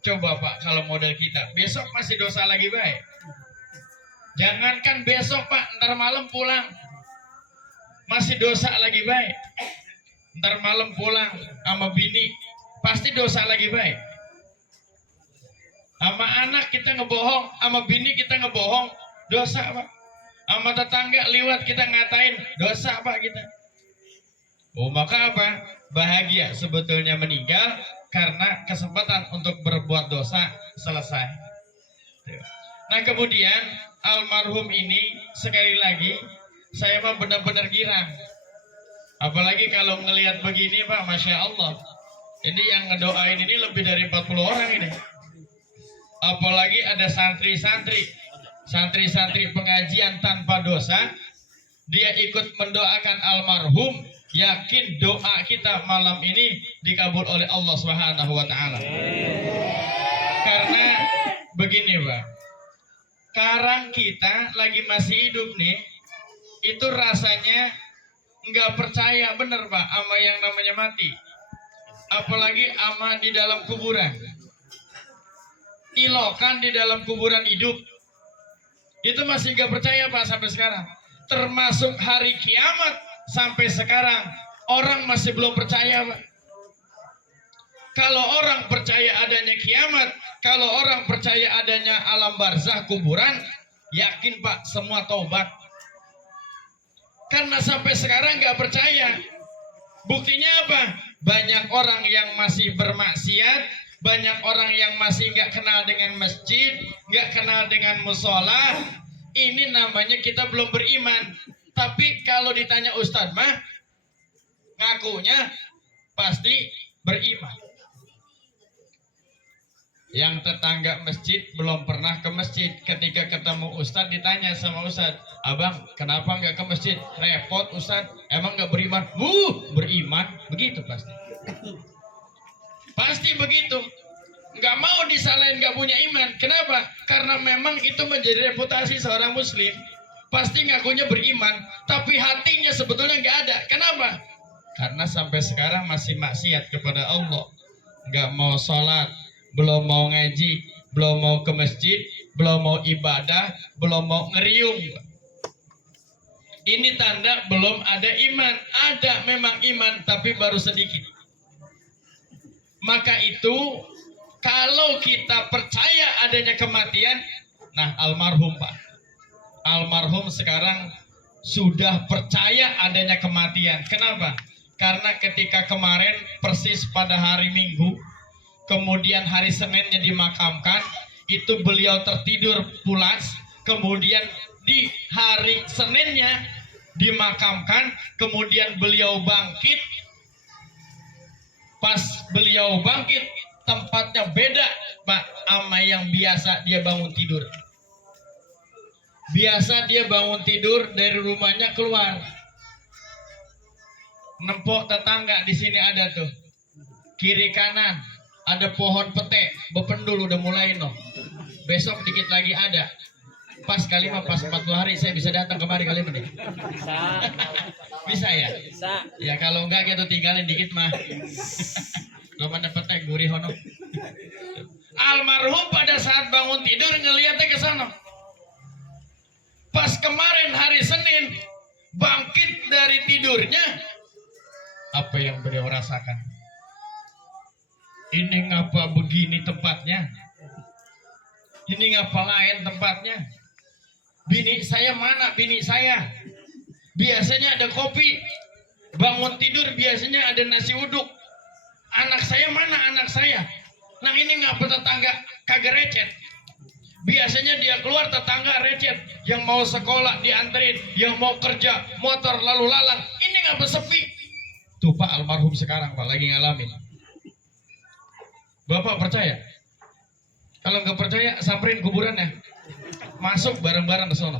Coba Pak, kalau model kita, besok masih dosa lagi baik. Jangankan besok Pak, ntar malam pulang masih dosa lagi baik. Ntar malam pulang sama bini pasti dosa lagi baik. Sama anak kita ngebohong, sama bini kita ngebohong, dosa Pak. Sama tetangga liwat kita ngatain, dosa Pak kita. Oh, maka apa? Bahagia sebetulnya meninggal karena kesempatan untuk berbuat dosa selesai. Nah, kemudian almarhum ini sekali lagi saya mah benar-benar girang. Apalagi kalau ngelihat begini Pak, Masya Allah. Ini yang ngedoain ini lebih dari 40 orang ini. Apalagi ada santri-santri pengajian tanpa dosa, dia ikut mendoakan almarhum. Yakin doa kita malam ini dikabul oleh Allah Subhanahu wa taala. Karena begini, Pak. Sekarang kita lagi masih hidup nih, itu rasanya nggak percaya bener Pak sama yang namanya mati. Apalagi sama di dalam kuburan. Ilokan di dalam kuburan hidup. Itu masih nggak percaya Pak sampai sekarang. Termasuk hari kiamat. Sampai sekarang orang masih belum percaya Pak. Kalau orang percaya adanya kiamat, kalau orang percaya adanya alam barzah kuburan, yakin Pak semua taubat. Karena sampai sekarang nggak percaya. Buktinya apa? Banyak orang yang masih bermaksiat, banyak orang yang masih nggak kenal dengan masjid, nggak kenal dengan musola. Ini namanya kita belum beriman. Tapi kalau ditanya Ustadz mah ngakunya pasti beriman. Yang tetangga masjid belum pernah ke masjid. Ketika ketemu Ustadz ditanya sama Ustadz, abang kenapa nggak ke masjid? Repot Ustadz, emang nggak beriman? Beriman, begitu pasti. Pasti begitu. Nggak mau disalahin nggak punya iman. Kenapa? Karena memang itu menjadi reputasi seorang muslim. Pasti ngakunya beriman, tapi hatinya sebetulnya nggak ada. Kenapa? Karena sampai sekarang masih maksiat kepada Allah. Nggak mau sholat, belum mau ngaji, belum mau ke masjid, belum mau ibadah, belum mau ngeriung. Ini tanda belum ada iman. Ada memang iman, tapi baru sedikit. Maka itu, kalau kita percaya adanya kematian, nah almarhum Pak. Almarhum sekarang sudah percaya adanya kematian. Kenapa? Karena ketika kemarin persis pada hari Minggu, kemudian hari Seninnya dimakamkan, itu beliau tertidur pulas, kemudian di hari Seninnya dimakamkan, kemudian beliau bangkit. Pas beliau bangkit, tempatnya beda Pak sama yang biasa dia bangun tidur. Biasa dia bangun tidur dari rumahnya keluar, nempok tetangga di sini ada tuh, kiri kanan ada pohon pete, bependul udah mulai no. Besok dikit lagi ada. Pas kali mah pas 40 hari saya bisa datang kemari kali ini. Bisa. Bisa ya? Bisa. Ya kalau enggak gitu tinggalin dikit mah. Belum ada pete gurih hono. Almarhum pada saat bangun tidur ngeliatnya ke sana. Pas kemarin hari Senin bangkit dari tidurnya, apa yang beliau rasakan? Ini ngapa begini tempatnya? Ini ngapa lain tempatnya? Bini saya mana bini saya? Biasanya ada kopi. Bangun tidur biasanya ada nasi uduk. Anak saya mana anak saya? Nah ini ngapa tetangga kagak recet? Biasanya dia keluar tetangga recet, yang mau sekolah dianterin, yang mau kerja motor lalu lalang. Ini ngapa sepi? Tuh Pak almarhum sekarang Pak lagi ngalamin. Bapak percaya? Kalau nggak percaya samperin kuburannya, masuk bareng-bareng ke sana.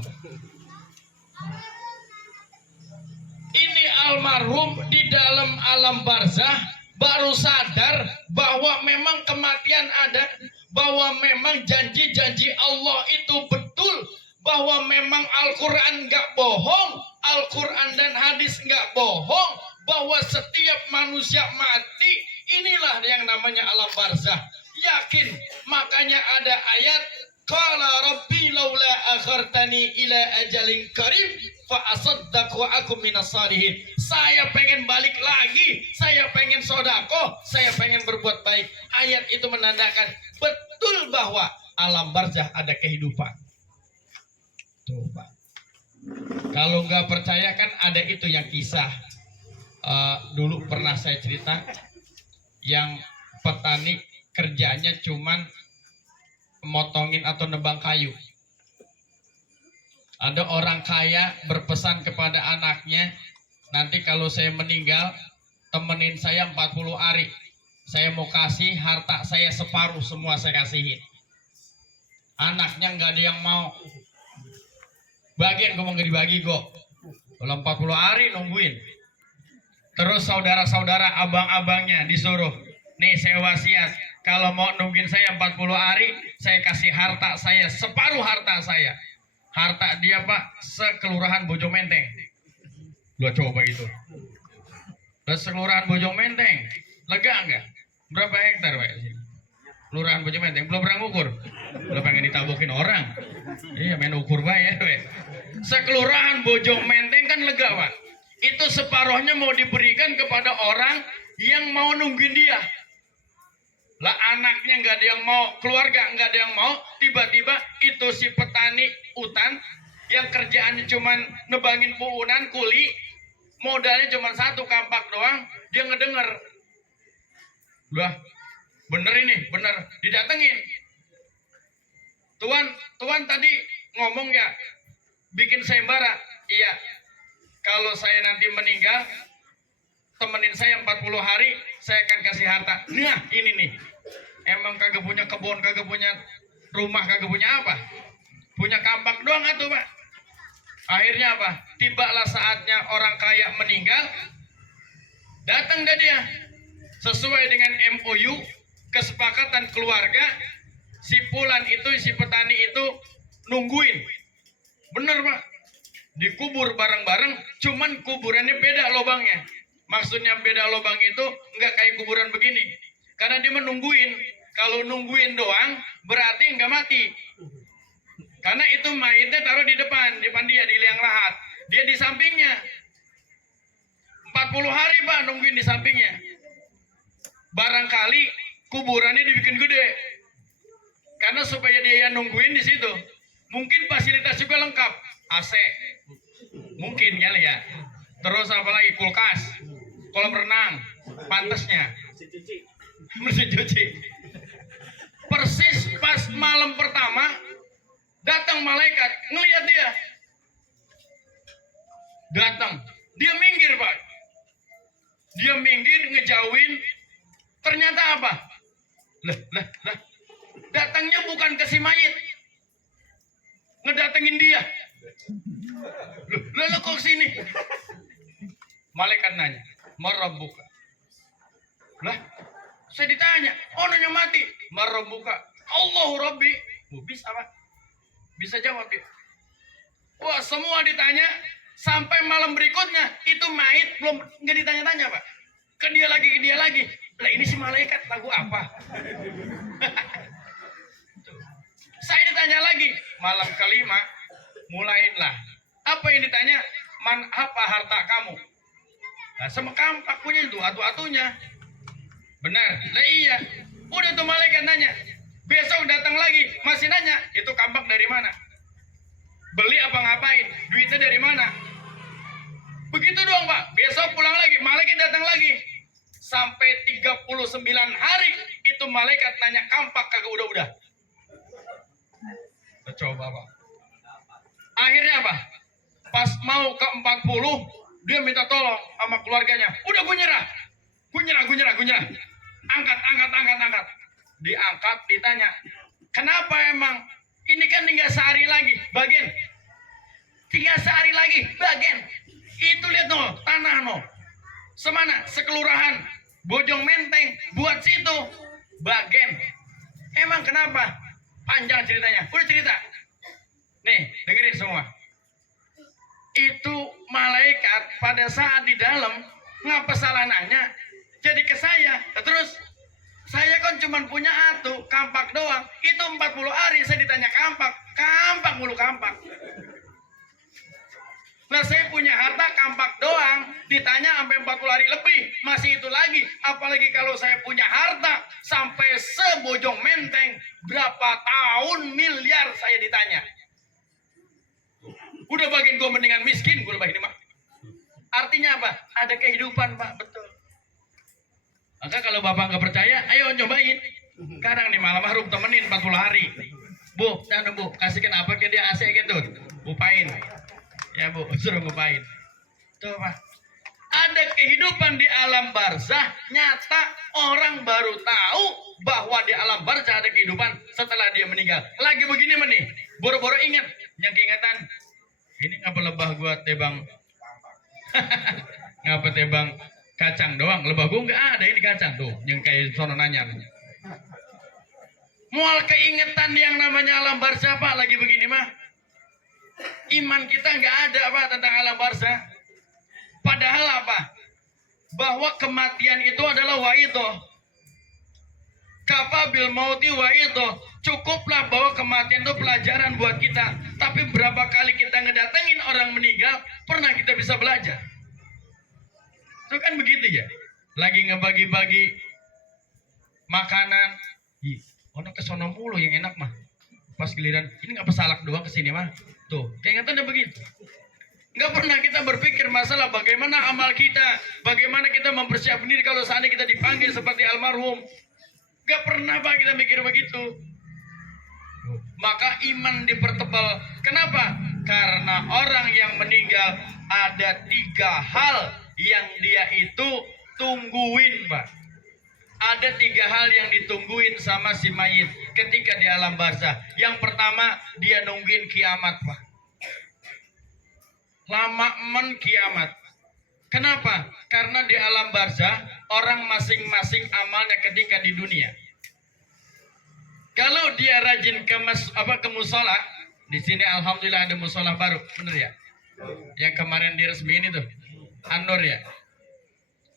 Ini almarhum di dalam alam barzah baru sadar bahwa memang kematian ada, bahwa memang janji-janji Allah itu betul, bahwa memang Al-Quran nggak bohong, Al-Quran dan hadis nggak bohong, bahwa setiap manusia mati. Inilah yang namanya alam barzah, Yakin. Makanya ada ayat qala rabbi laula akhartani ila ajalin qarib fa asaddaq wa akum minas salihin. Saya pengen balik lagi, saya pengen sedekah, saya pengen berbuat baik. Ayat itu menandakan betul bahwa alam barzah ada kehidupan. Tuh, Pak. Kalau nggak percaya kan ada itu yang kisah dulu pernah saya cerita, yang petani kerjanya cuman motongin atau nebang kayu. Ada orang kaya berpesan kepada anaknya, nanti kalau saya meninggal temenin saya 40 hari, saya mau kasih harta saya separuh, semua saya kasihin. Anaknya nggak ada yang mau. Bagian gue mau nggak dibagi kok. Kalau 40 hari nungguin. Terus saudara-saudara abang-abangnya disuruh, nih saya wasiat, kalau mau nungguin saya 40 hari, saya kasih harta saya, separuh harta saya. Harta dia Pak, sekelurahan Bojong Menteng. Lu coba itu. Terus sekelurahan Bojong Menteng, lega enggak? Berapa hektar Pak? Kelurahan Bojong Menteng, belum pernah ngukur. Belum pengen ditabukin orang. Iya main ukur bayar Pak. Sekelurahan Bojong Menteng kan lega Pak. Itu separuhnya mau diberikan kepada orang yang mau nungguin dia. Lah anaknya nggak ada yang mau, keluarga nggak ada yang mau, tiba-tiba itu si petani hutan yang kerjaannya cuman nebangin puunan kuli, modalnya cuma satu kampak doang, dia ngedenger. Lah, bener ini, bener, didatengin. Tuan tadi ngomong ya, bikin sayembara. Iya, kalau saya nanti meninggal, temenin saya 40 hari, saya akan kasih harta. Nah, ini nih. Emang kagak punya kebun, kagak punya rumah, kagak punya apa? Punya kampak doang atuh, Pak. Akhirnya apa? Tibalah saatnya orang kaya meninggal. Datang dah dia. Sesuai dengan MOU, kesepakatan keluarga, si Pulan itu, si petani itu nungguin. Bener, Pak. Dikubur bareng-bareng, cuman kuburannya beda lubangnya. Maksudnya beda lubang itu nggak kayak kuburan begini. Karena dia menungguin. Kalau nungguin doang, berarti nggak mati. Karena itu mayatnya taruh di depan dia, di liang lahat. Dia di sampingnya. 40 hari Pak nungguin di sampingnya. Barangkali kuburannya dibikin gede. Karena supaya dia yang nungguin di situ. Mungkin fasilitas juga lengkap. AC. Mungkin kali ya. Terus apa lagi? Kulkas. Kolam renang. Pantesnya. Mesin cuci. Persis pas malam pertama datang malaikat ngelihat dia. Datang, dia minggir Pak. Dia minggir ngejauhin. Ternyata apa? Lah. Datangnya bukan ke si mayit, ngedatengin dia. Lalu kok sini? Malaikat nanya, "Marabbuka?" Lah, saya ditanya, nanya mati. "Marabbuka?" "Allahu Rabbi." Bisa Pak? Bisa jawab dia. Wah, semua ditanya sampai malam berikutnya itu mayit belum nggak ditanya-tanya Pak. Ke dia lagi. Lah ini si malaikat lagu apa? Saya ditanya lagi malam kelima, mulailah. Apa yang ditanya? Apa harta kamu? Nah, sama kampak punya itu atu-atunya. Benar. Lah iya. Udah tuh malaikat nanya. Besok datang lagi, masih nanya, itu kampak dari mana? Beli apa ngapain? Duitnya dari mana? Begitu doang Pak. Besok pulang lagi, malaikat datang lagi. Sampai 39 hari itu malaikat nanya kampak kagak udah. Coba Pak. Akhirnya apa? Pas mau ke 40, dia minta tolong sama keluarganya. Udah gue nyerah. Angkat. Diangkat, ditanya. Kenapa emang? Ini kan tinggal sehari lagi. Bagian. Tinggal sehari lagi. Bagian. Itu lihat no, tanah no. Semana? Sekelurahan. Bojong Menteng. Buat situ. Bagian. Emang kenapa? Panjang ceritanya. Udah cerita. Nih, dengerin semua. Itu malaikat pada saat di dalam ngapa salah nanya jadi ke saya. Terus Saya kan cuma punya atu, kampak doang. Itu 40 hari saya ditanya kampak. Kampak mulu kampak. Lah saya punya harta kampak doang, ditanya sampai 40 hari lebih, masih itu lagi. Apalagi kalau saya punya harta sampai sebojong menteng, berapa tahun miliar saya ditanya. Udah bagian gue mendingan miskin, gue lebih ini mah. Artinya apa? Ada kehidupan, Pak, betul. Maka kalau Bapak nggak percaya, ayo cobain. Kadang nih malam harum temenin 40 hari. Bu, jangan Bu, kasihkan apa ke dia AC gitu. Bupain. Ya Bu, suruh ngupain. Tuh Pak. Ada kehidupan di alam barzah, nyata orang baru tahu bahwa di alam barzah ada kehidupan setelah dia meninggal. Lagi begini nih, boro-boro ingat, yang keingatan, ini ngapa lebah gua tebang, ngapa tebang kacang doang, lebah gua nggak ada ini kacang tuh, yang kayak sono nanya. Mual keingetan yang namanya alam barzah Pak, lagi begini mah. Iman kita nggak ada Pak tentang alam barzah. Padahal apa? Bahwa kematian itu adalah wa'idho. Kafa bil mauti wa'idho. Cukuplah bahwa kematian itu pelajaran buat kita. Tapi berapa kali kita ngedatengin orang meninggal, pernah kita bisa belajar. Itu kan begitu ya. Lagi ngebagi-bagi makanan. Ono kesono mulu yang enak mah. Pas giliran, ini nggak pesalak doang kesini mah. Tuh, keingetannya begitu. Nggak pernah kita berpikir masalah bagaimana amal kita, bagaimana kita mempersiapkan diri kalau seandainya kita dipanggil seperti almarhum. Nggak pernah Pak kita mikir begitu. Maka iman dipertebal. Kenapa? Karena orang yang meninggal ada 3 hal yang dia itu tungguin Pak. Ada 3 hal yang ditungguin sama si mayit ketika di alam barzah. Yang pertama, dia nungguin kiamat Pak. Lama kiamat. Kenapa? Karena di alam barzah orang masing-masing amalnya ketika di dunia. Kalau dia rajin ke musola, di sini alhamdulillah ada musola baru, bener ya? Yang kemarin diresmiin itu, An-Nur ya.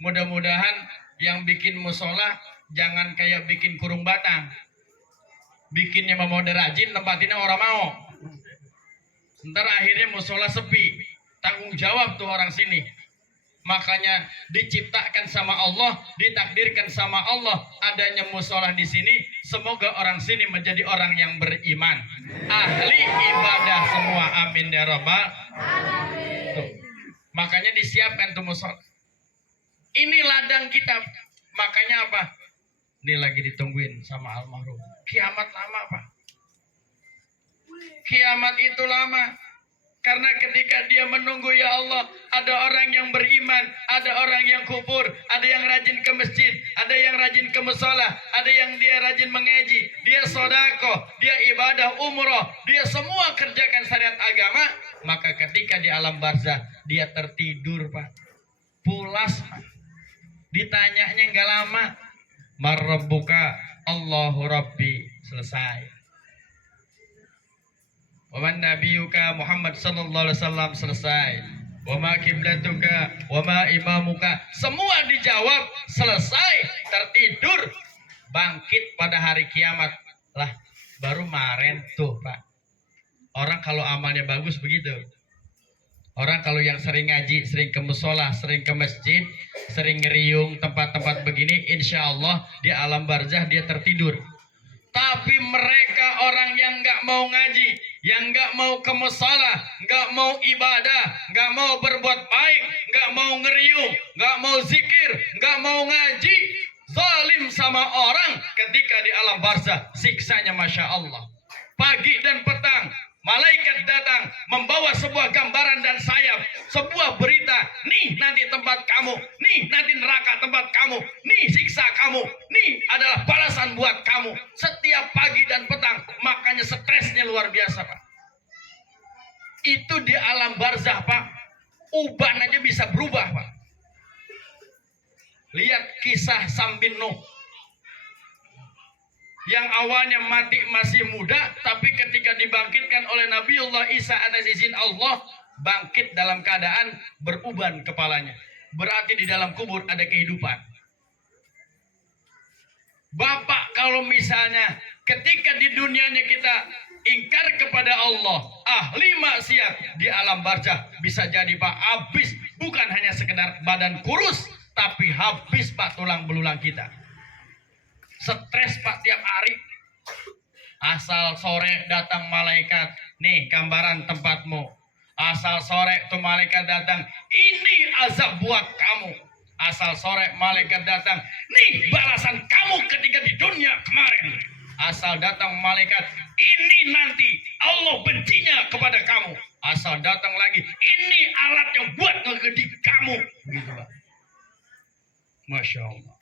Mudah-mudahan yang bikin musola jangan kayak bikin kurung batang. Bikinnya mau rajin, tempatinnya orang mau. Ntar akhirnya musola sepi. Tanggung jawab tuh orang sini. Makanya diciptakan sama Allah, ditakdirkan sama Allah adanya musola di sini. Semoga orang sini menjadi orang yang beriman, ahli ibadah semua. Amin ya rabbal alamin. Makanya disiapkan tuh musola. Ini ladang kita. Makanya apa? Ini lagi ditungguin sama almarhum. Kiamat lama Pak. Kiamat itu lama. Karena ketika dia menunggu ya Allah, ada orang yang beriman, ada orang yang kufur, ada yang rajin ke masjid, ada yang rajin ke musola, ada yang dia rajin mengaji, dia sodako, dia ibadah umroh, dia semua kerjakan syariat agama. Maka ketika di alam barzah dia tertidur Pak, pulas Pak. Ditanyanya nggak lama, marrabbuka, Allahu Rabbi, selesai. Waman nabiyuka Muhammad sallallahu alaihi wasallam, selesai. Wama kiblatuka, wama imamuka, semua dijawab, selesai, tertidur, bangkit pada hari kiamat. Lah, baru kemarin tuh Pak. Orang kalau amalnya bagus begitu. Orang kalau yang sering ngaji, sering ke musola, sering ke masjid, sering ngeriung tempat-tempat begini, insya Allah di alam barzah dia tertidur. Tapi mereka orang yang nggak mau ngaji, yang nggak mau ke musola, nggak mau ibadah, nggak mau berbuat baik, nggak mau ngeriung, nggak mau zikir, nggak mau ngaji, zalim sama orang, ketika di alam barzah siksanya Masya Allah. Pagi dan petang malaikat datang membawa sebuah gambaran dan sayap, sebuah berita. Nih nanti tempat kamu, nih nanti neraka tempat kamu, nih siksa kamu, nih adalah balasan buat kamu. Setiap pagi dan petang, makanya stresnya luar biasa Pak. Itu di alam barzah Pak, uban aja bisa berubah Pak. Lihat kisah Sambin Nuh. Yang awalnya mati masih muda, tapi ketika dibangkitkan oleh Nabiullah Isa atas izin Allah, bangkit dalam keadaan beruban kepalanya. Berarti di dalam kubur ada kehidupan. Bapak kalau misalnya ketika di dunianya kita ingkar kepada Allah, ahli maksiat, di alam barzah bisa jadi Pak habis, bukan hanya sekedar badan kurus, tapi habis Pak tulang belulang kita. Stres Pak tiap hari. Asal sore datang malaikat, nih gambaran tempatmu. Asal sore tuh malaikat datang, ini azab buat kamu. Asal sore malaikat datang, nih balasan kamu ketika di dunia kemarin. Asal datang malaikat, ini nanti Allah bencinya kepada kamu. Asal datang lagi, ini alat yang buat ngegedik kamu. Gitu Pak. Masya Allah.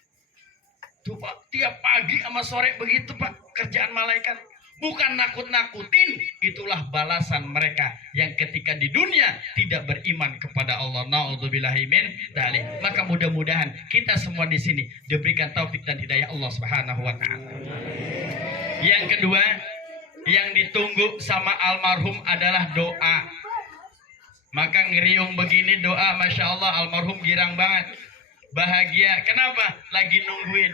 Tuh Pak, tiap pagi sama sore begitu Pak kerjaan malaikat. Bukan nakut-nakutin, itulah balasan mereka yang ketika di dunia tidak beriman kepada Allah. Na'udzubillahi min dzalik. Maka mudah-mudahan kita semua di sini diberikan taufik dan hidayah Allah Subhanahu wa taala. Yang kedua, yang ditunggu sama almarhum adalah doa. Maka ngeriung begini doa, Masya Allah, almarhum girang banget. Bahagia. Kenapa? Lagi nungguin.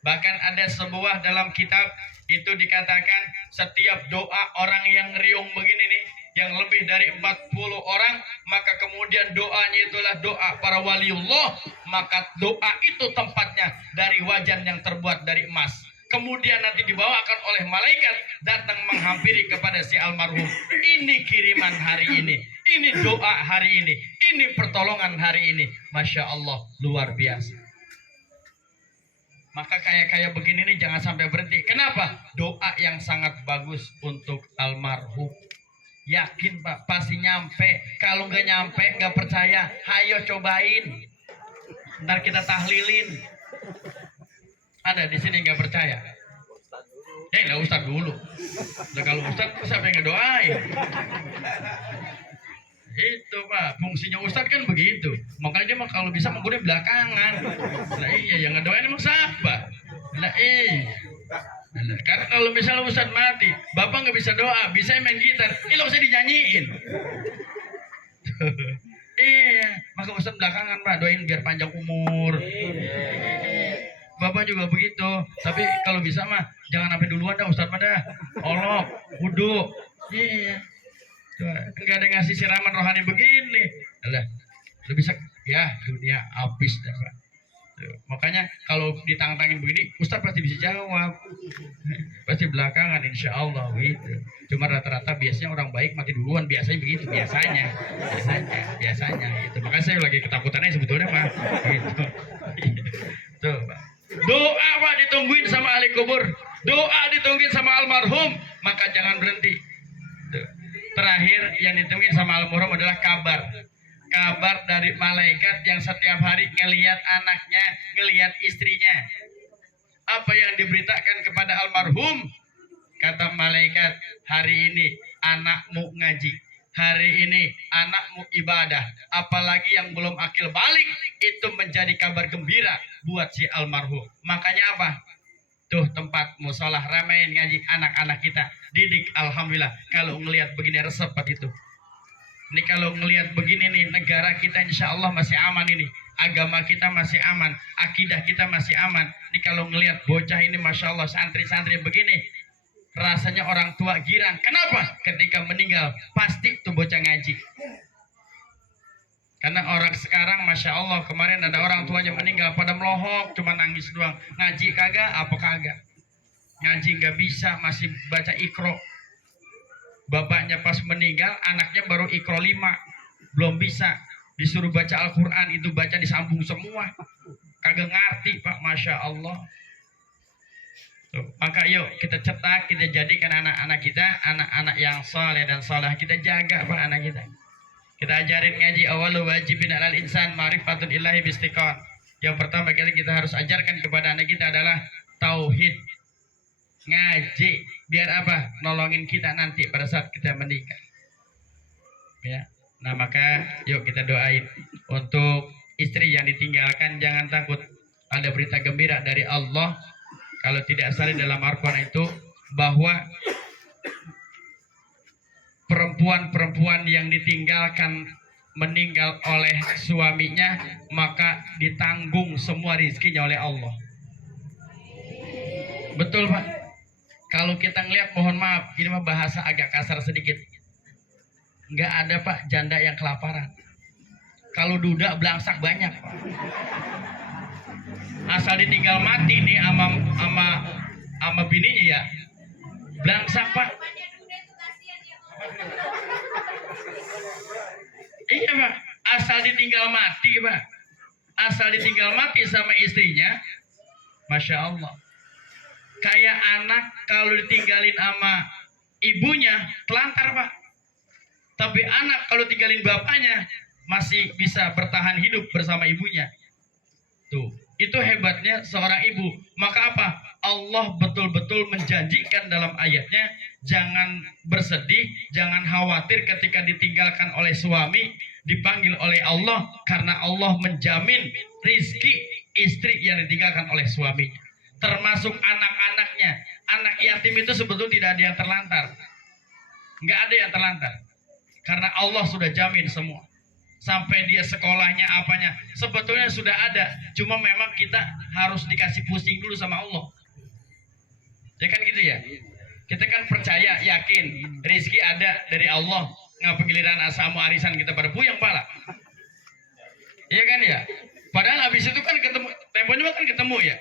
Bahkan ada sebuah dalam kitab itu dikatakan setiap doa orang yang riung begini nih, yang lebih dari 40 orang, maka kemudian doanya itulah doa para waliullah, maka doa itu tempatnya dari wajan yang terbuat dari emas. Kemudian nanti dibawakan oleh malaikat datang menghampiri kepada si almarhum. Ini kiriman hari ini, ini doa hari ini, ini pertolongan hari ini. Masya Allah, luar biasa. Maka kayak begini nih jangan sampai berhenti. Kenapa? Doa yang sangat bagus untuk almarhum. Yakin Pak, pasti nyampe. Kalau nggak nyampe, nggak percaya, hayo cobain. Ntar kita tahlilin. Ada di sini nggak percaya? Lah Ustaz dulu. Nah, kalau Ustaz siapa yang ngedoain? Itu Pak, fungsinya Ustadz kan begitu. Makanya dia mah kalau bisa menggunakan belakangan. Lah iya, yang ngedoain emang siapa? Lah iya. Nah, karena kalau misalnya Ustadz mati, Bapak nggak bisa doa, bisa main gitar, lo usah dinyanyiin. Iya, maka Ustadz belakangan Pak, doain biar panjang umur. Bapak juga begitu. Tapi kalau bisa mah jangan sampai duluan dah Ustadz mah dah. Olok, wudhu. Iya. Enggak ada ngasih siraman rohani begini. Alah, lu bisa ya dunia habis dah Pak. Makanya kalau ditantangin begini, Ustaz pasti bisa jawab. Pasti belakangan insya Allah gitu. Cuma rata-rata biasanya orang baik mati duluan, biasanya begitu, biasanya gitu. Makanya saya lagi ketakutannya sebetulnya Pak. Gitu. Tuh Pak. Doa Pak ditungguin sama ahli kubur, doa ditungguin sama almarhum, maka jangan berhenti. Tuh. Terakhir yang ditungguin sama almarhum adalah kabar dari malaikat yang setiap hari ngelihat anaknya, ngelihat istrinya. Apa yang diberitakan kepada almarhum? Kata malaikat, hari ini anakmu ngaji, hari ini anakmu ibadah. Apalagi yang belum akil balik, itu menjadi kabar gembira buat si almarhum. Makanya apa? Tuh tempat musolah ramein ngaji anak-anak kita, didik. Alhamdulillah kalau ngelihat begini resep itu. Ini kalau ngelihat begini nih, negara kita insya Allah masih aman ini, agama kita masih aman, akidah kita masih aman. Ini kalau ngelihat bocah ini Masya Allah, santri-santri begini, rasanya orang tua girang. Kenapa? Ketika meninggal pasti tuh bocah ngaji. Karena orang sekarang Masya Allah, kemarin ada orang tuanya meninggal pada melohok, cuma nangis doang. Ngaji kagak, apa kagak. Ngaji nggak bisa, masih baca Iqra. Bapaknya pas meninggal, anaknya baru Iqra 5. Belum bisa. Disuruh baca Al-Quran, itu baca disambung semua. Kagak ngerti Pak, Masya Allah. Tuh, maka yuk kita cetak, kita jadikan anak-anak kita, anak-anak yang saleh dan salah. Kita jaga Pak anak kita. Kita ajarin ngaji awalu wajibin alal insan ma'rifatul ilahi bistiqan. Yang pertama kali kita harus ajarkan kepada anak kita adalah tauhid. Ngaji biar apa? Nolongin kita nanti pada saat kita menikah. Ya. Nah, maka yuk kita doain untuk istri yang ditinggalkan, jangan takut. Ada berita gembira dari Allah. Kalau tidak salah dalam Al-Quran itu bahwa perempuan-perempuan yang ditinggalkan meninggal oleh suaminya, maka ditanggung semua rizkinya oleh Allah. Betul Pak. Kalau kita ngelihat, mohon maaf, ini mah bahasa agak kasar sedikit. Nggak ada Pak janda yang kelaparan. Kalau duda belangsak banyak Pak. Asal ditinggal mati nih ama bininya ya, belangsak Pak. Iya Pak, asal ditinggal mati Pak. Asal ditinggal mati sama istrinya, Masya Allah. Kayak anak kalau ditinggalin sama ibunya, telantar Pak. Tapi anak kalau tinggalin bapaknya, masih bisa bertahan hidup bersama ibunya. Tuh, itu hebatnya seorang ibu. Maka apa? Allah betul-betul menjanjikan dalam ayatnya, jangan bersedih, jangan khawatir ketika ditinggalkan oleh suami, dipanggil oleh Allah, karena Allah menjamin rizki istri yang ditinggalkan oleh suaminya. Termasuk anak-anaknya. Anak yatim itu sebetulnya tidak ada yang terlantar. Nggak ada yang terlantar. Karena Allah sudah jamin semua. Sampai dia sekolahnya apanya, sebetulnya sudah ada. Cuma memang kita harus dikasih pusing dulu sama Allah. Ya kan gitu ya. Kita kan percaya, yakin rezeki ada dari Allah. Ngapa giliran asamu arisan kita pada puyeng pala. Iya kan ya. Padahal habis itu kan ketemu, temponya kan ketemu ya.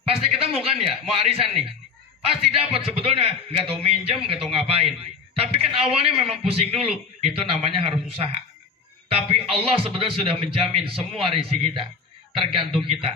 Pasti ketemu kan ya, mau arisan nih. Pasti dapat sebetulnya, nggak tahu minjem, nggak tahu ngapain. Tapi kan awalnya memang pusing dulu. Itu namanya harus usaha. Tapi Allah sebetulnya sudah menjamin semua rezeki kita. Tergantung kita.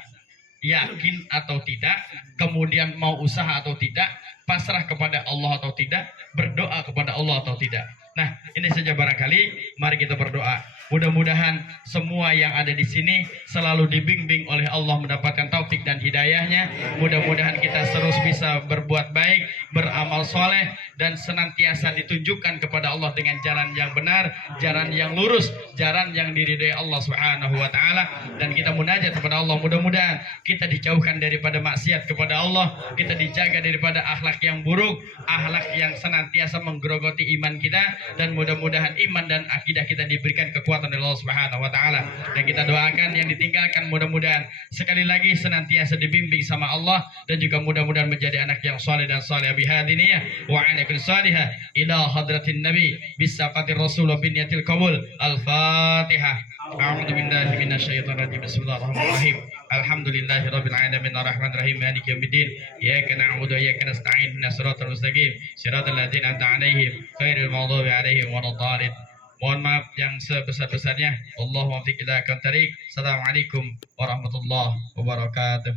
Yakin atau tidak, kemudian mau usaha atau tidak, pasrah kepada Allah atau tidak, berdoa kepada Allah atau tidak. Nah, ini saja barangkali, mari kita berdoa. Mudah-mudahan semua yang ada di sini selalu dibimbing oleh Allah mendapatkan taufik dan hidayahnya. Mudah-mudahan kita terus bisa berbuat baik, beramal soleh, dan senantiasa ditunjukkan kepada Allah dengan jalan yang benar, jalan yang lurus, jalan yang diridhai Allah Subhanahu wa Ta'ala. Dan kita munajat kepada Allah, mudah-mudahan kita dijauhkan daripada maksiat kepada Allah, kita dijaga daripada akhlak yang buruk, akhlak yang senantiasa menggerogoti iman kita, dan mudah-mudahan iman dan akidah kita diberikan kekuatan dari Allah Subhanahu wa Ta'ala. Dan kita doakan yang ditinggalkan mudah-mudahan sekali lagi senantiasa dibimbing sama Allah, dan juga mudah-mudahan menjadi anak yang saleh dan salihah bihadiniyah wa anakun salihah ila hadratin nabi bisafatir rasul wa binyatil qabul. Al-Fatihah. A'udzu billahi minasyaitonir rajim. Bismillahirrahmanirrahim. Alhamdulillahi rabbil alamin arrahmanir rahim maliki yaumiddin. Iyyaka na'budu wa iyyaka nasta'in ihdinas siratal mustaqim siratal ladzina an'amta 'alaihim ghairil maghdubi 'alaihim waladdallin. Mohon maaf yang sebesar-besarnya. Allahumma fiq ila kan tarik. Assalamualaikum warahmatullahi wabarakatuh.